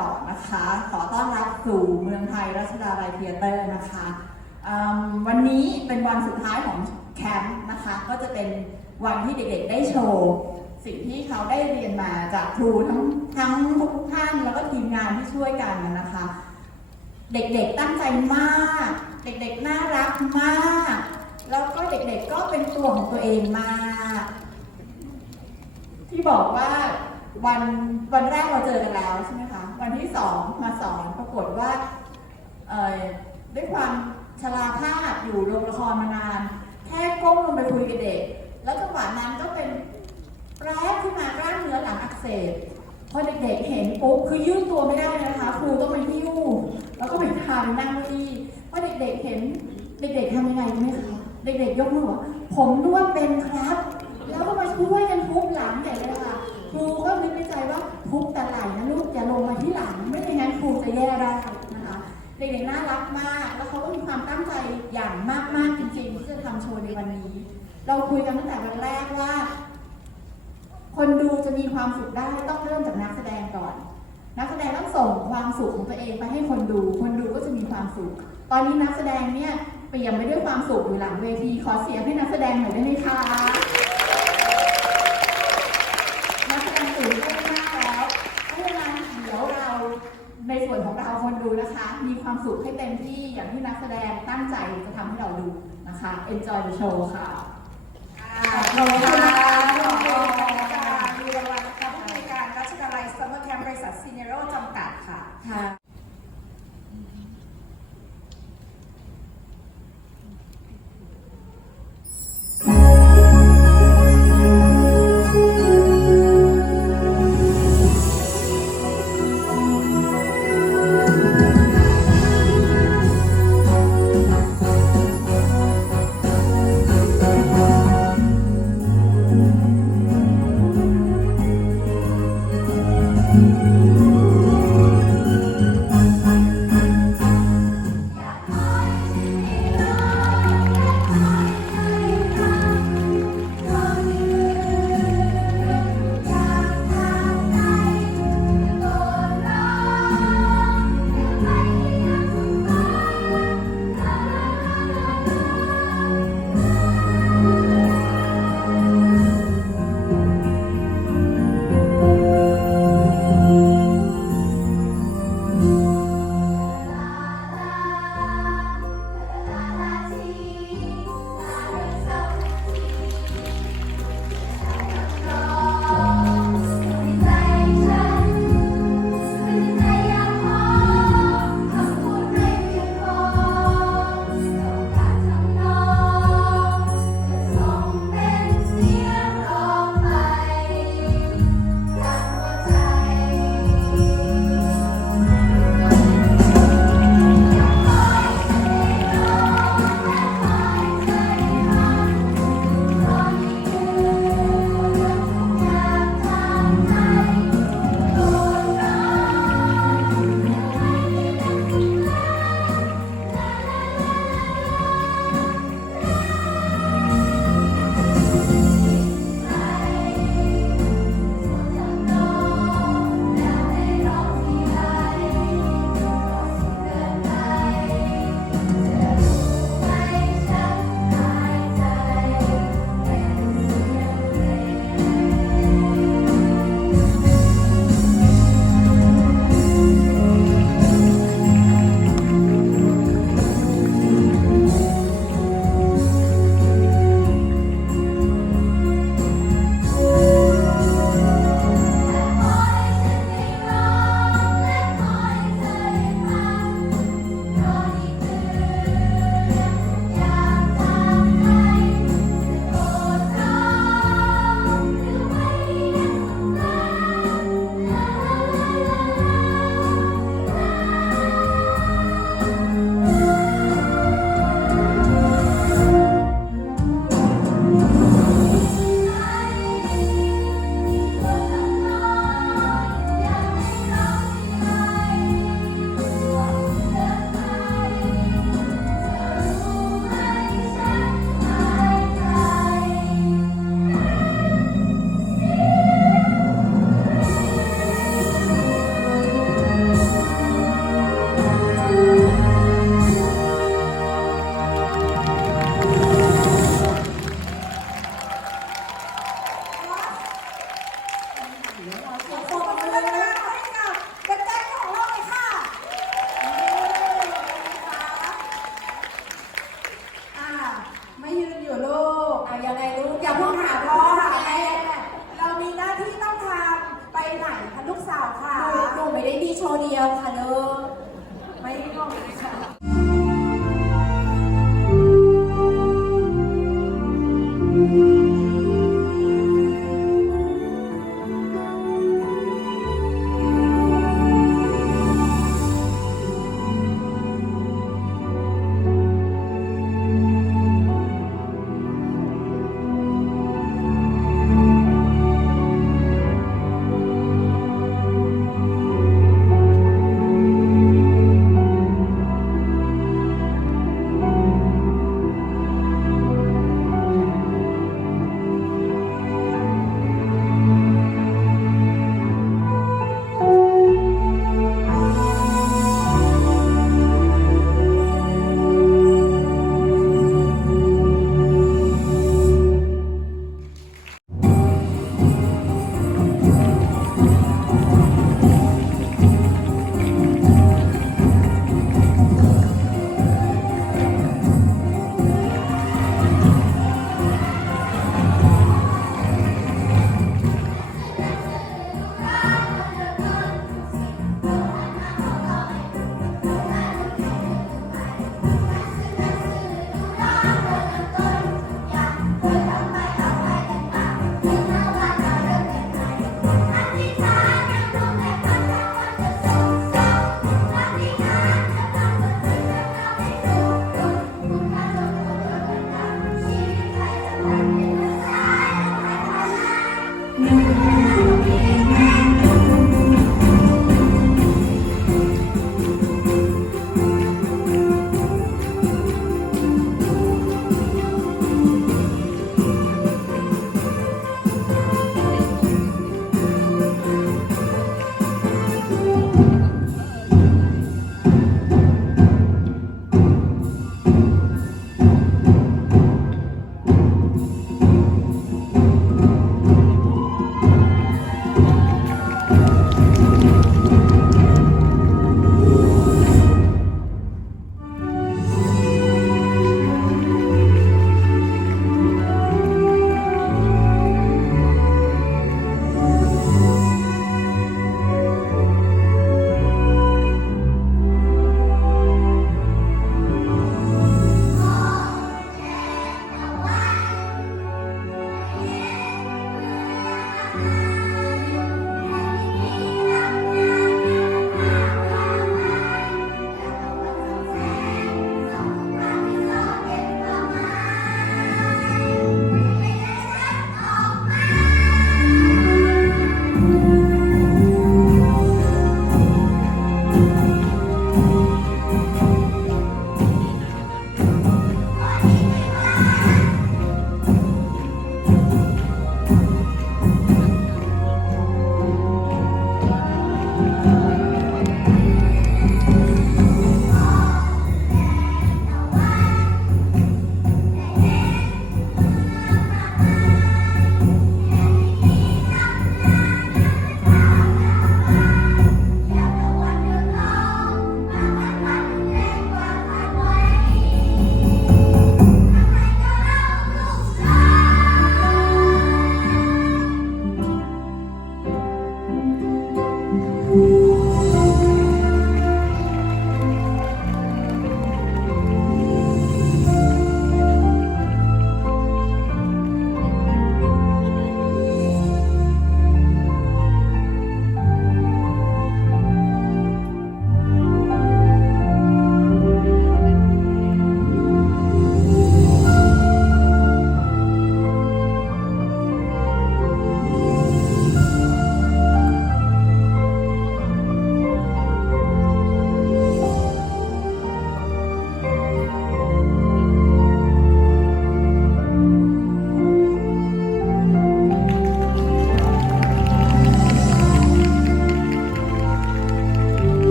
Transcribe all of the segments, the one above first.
ต่อนะคะ ขอต้อนรับสู่เมืองไทยรัชดาลัยเทียเตอร์นะคะวันนี้เป็นวันสุดท้ายของแคมป์นะคะ ก็จะเป็นวันที่เด็กๆได้โชว์สิ่งที่เขาได้เรียนมาจากครูทั้งทั้งทุกท่านแล้วก็ทีมงานที่ช่วยกันนะคะ เด็กๆตั้งใจมาก เด็กๆน่ารักมาก แล้วก็เด็กๆก็เป็นตัวของตัวเองมากที่บอกว่าวันวันแรกเราเจอกันแล้วใช่ไหมคะ วันที่สองมาสอนปรากฏว่าเออด้วยความชราภาพอยู่โรงละครมานาน แค่ก้มลงไปคุยกับเด็ก แล้วจังหวะนั้นก็เป็นแปรขึ้นมากล้ามเนื้อหลังอักเสบพอเด็กๆเห็นปุ๊บคือยืดตัวไม่ได้นะคะ ครูต้องไปหิ้วแล้วก็ไปทำนั่งเก้าอี้พอเด็กๆเห็นเด็กๆทำยังไงรู้ไหมคะเด็กๆยกมือบอกว่าผมนวดเป็นครับ แล้วก็มาช่วยกันทุบหลังใหญ่เลยค่ะ ครูก็นึกในใจว่าทุบแต่ไหลนะลูกอย่าลงมาที่หลัง ไม่อย่างนั้นครูจะแย่ได้นะคะเด็กๆน่ารักมาก แล้วเขาก็มีความตั้งใจอย่างมากๆจริงๆที่จะทำโชว์ในวันนี้ เราคุยกันตั้งแต่วันแรกว่า คนดูจะมีความสุขได้ต้องเริ่มจากนักแสดงก่อน นักแสดงต้องส่งความสุขของตัวเองไปให้คนดู คนดูก็จะมีความสุข ตอนนี้นักแสดงเนี่ยเปี่ยนไปด้วยความสุขอยู่หลังเวทีขอเสียงให้นักแสดงหน่อยได้ไหมคะ นักแสดงตื่นเต้นมากแล้วเพราะฉะนั้นเดี๋ยวเรา ในส่วนของเราคนดูนะคะ มีความสุขให้เต็มที่อย่างที่นักแสดงตั้งใจจะทำให้เราดูนะคะ enjoy the show ค่ะขอบคุณค่ะขอบคุณค่ะมีรางวัลนะคะผู้ในวยการรัชดาลัยซัมเมอร์แคมป์บริษัทซีเนโรจำกัดค่ะ ค่ะ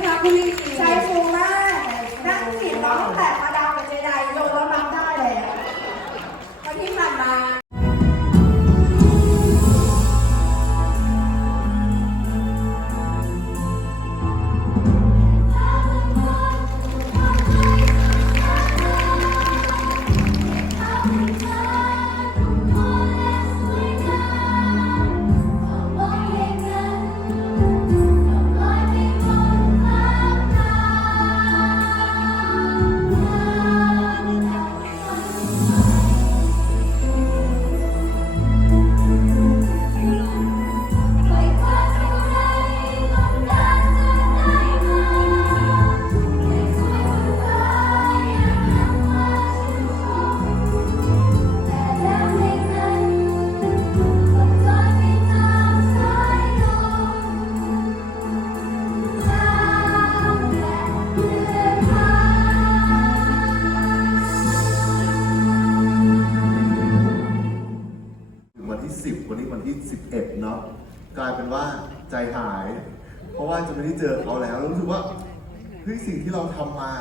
ใเฮ้ยสิ่งที่เราทำมา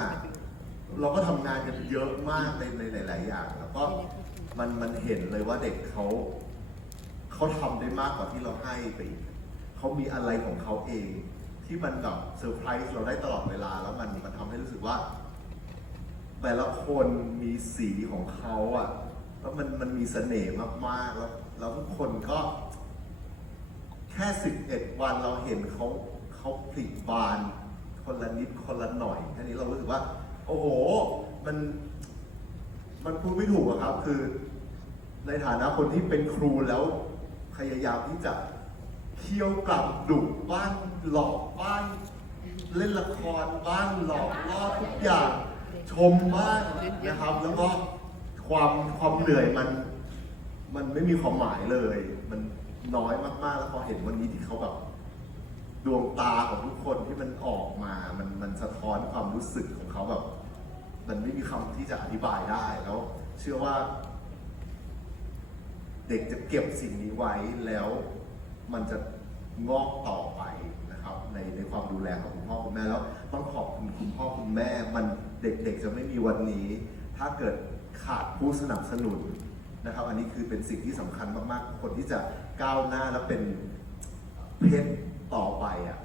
เราก็ทำงานกันเยอะมากในในหลาย ๆ อย่าง แล้วก็มันมันเห็นเลยว่าเด็กเขาเขาทำได้มากกว่าที่เราให้ไปอีกเขามีอะไรของเขาเอง ที่มันแบบเซอร์ไพรส์เราได้ตลอดเวลา แล้วมันมันทำให้รู้สึกว่า แต่ละคนมีสีของเขาอะแล้วมันมันมีเสน่ห์มากๆ แล้วแล้วทุกคนก็ แค่สิบเอ็ดวันเราเห็นเขาเขาผลิบาน คนละนิดคนละหน่อยแค่นี้เรารู้สึกว่า โอ้โห มัน มันพูดไม่ถูกอะครับ คือ ในฐานะคนที่เป็นครูแล้วพยายามที่จะเคี่ยวกลับดุบ้างหลอกบ้างเล่นละครบ้างหลอกล่อทุกอย่างชมบ้างนะครับ แล้วก็ความความเหนื่อยมัน มันไม่มีความหมายเลย มันน้อยมากๆแล้วพอเห็นวันนี้ที่เขาแบบ ดวงตาของทุกคนที่มันออกมา มันมันสะท้อนความรู้สึกของเขาแบบ มันไม่มีคำที่จะอธิบายได้แล้ว เชื่อว่า เด็กจะเก็บสิ่งนี้ไว้แล้วมันจะงอกต่อไปนะครับ ในในความดูแลของคุณพ่อคุณแม่แล้วต้องขอบคุณคุณพ่อคุณแม่ มันเด็กๆจะไม่มีวันนี้ ถ้าเกิดขาดผู้สนับสนุนนะครับ อันนี้คือเป็นสิ่งที่สำคัญมากๆ คนที่จะก้าวหน้าและเป็นเพชร ต่อไปอะ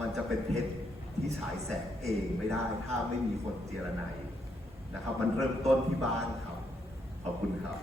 มันจะเป็นเพชรที่ฉายแสงเองไม่ได้ ถ้าไม่มีคนเจรไนยนะครับ มันเริ่มต้นที่บ้านครับ ขอบคุณครับ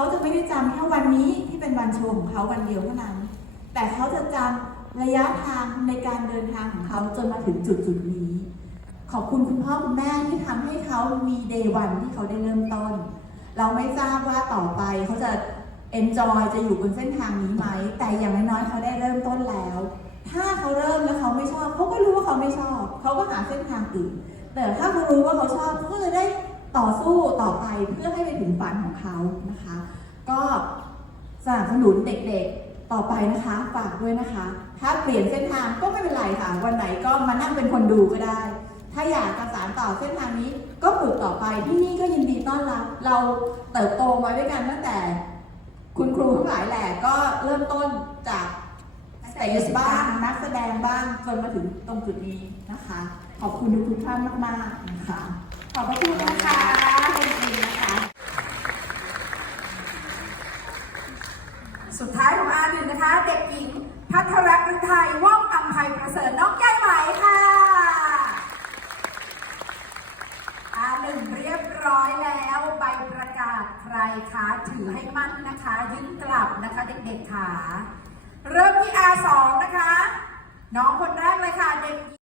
เขาจะไม่ได้จำแค่วันนี้ที่เป็นวันโชว์ของเขาวันเดียวเท่านั้น แต่เขาจะจำระยะทางในการเดินทางของเขาจนมาถึงจุดจุดนี้ ขอบคุณคุณพ่อคุณแม่ที่ทำให้เขามีเดย์วันที่เขาได้เริ่มต้น เราไม่ทราบว่าต่อไปเขาจะ enjoy จะอยู่บนเส้นทางนี้ไหม แต่อย่างน้อยๆเขาได้เริ่มต้นแล้ว ถ้าเขาเริ่มแล้วเขาไม่ชอบ เขาก็รู้ว่าเขาไม่ชอบ เขาก็หาเส้นทางอื่น แต่ถ้าเขารู้ว่าเขาชอบเขาก็จะได้ ต่อสู้ต่อไปเพื่อให้ไปถึงฝันของเขานะคะ ก็สนับสนุนเด็กๆต่อไปนะคะฝากด้วยนะคะ ถ้าเปลี่ยนเส้นทางก็ไม่เป็นไรค่ะ วันไหนก็มานั่งเป็นคนดูก็ได้ ถ้าอยากประสานต่อเส้นทางนี้ก็ฝึกต่อไปที่นี่ก็ยินดีต้อนรับเราเติบโตมาด้วยกันตั้งแต่ คุณครูทั้งหลายแหละก็เริ่มต้นจากสเตจบ้างนักแสดงบ้างจนมาถึงตรงจุดนี้นะคะ ขอบคุณทุกท่านมาก ๆ นะคะ ขอบพระคุณนะคะจริงๆนะคะ สุดท้ายของอาหนึ่งนะคะ เด็กหญิง พัทรฤทัยว่องอัมภัยประเสริฐน้องแก้วไหมค่ะอาหนึ่งเรียบร้อยแล้วใบประกาศใครคะถือให้มั่นนะคะยึดกลับนะคะเด็กๆค่ะเริ่มที่อาสองนะคะ น้องคนแรกเลยค่ะเด็ก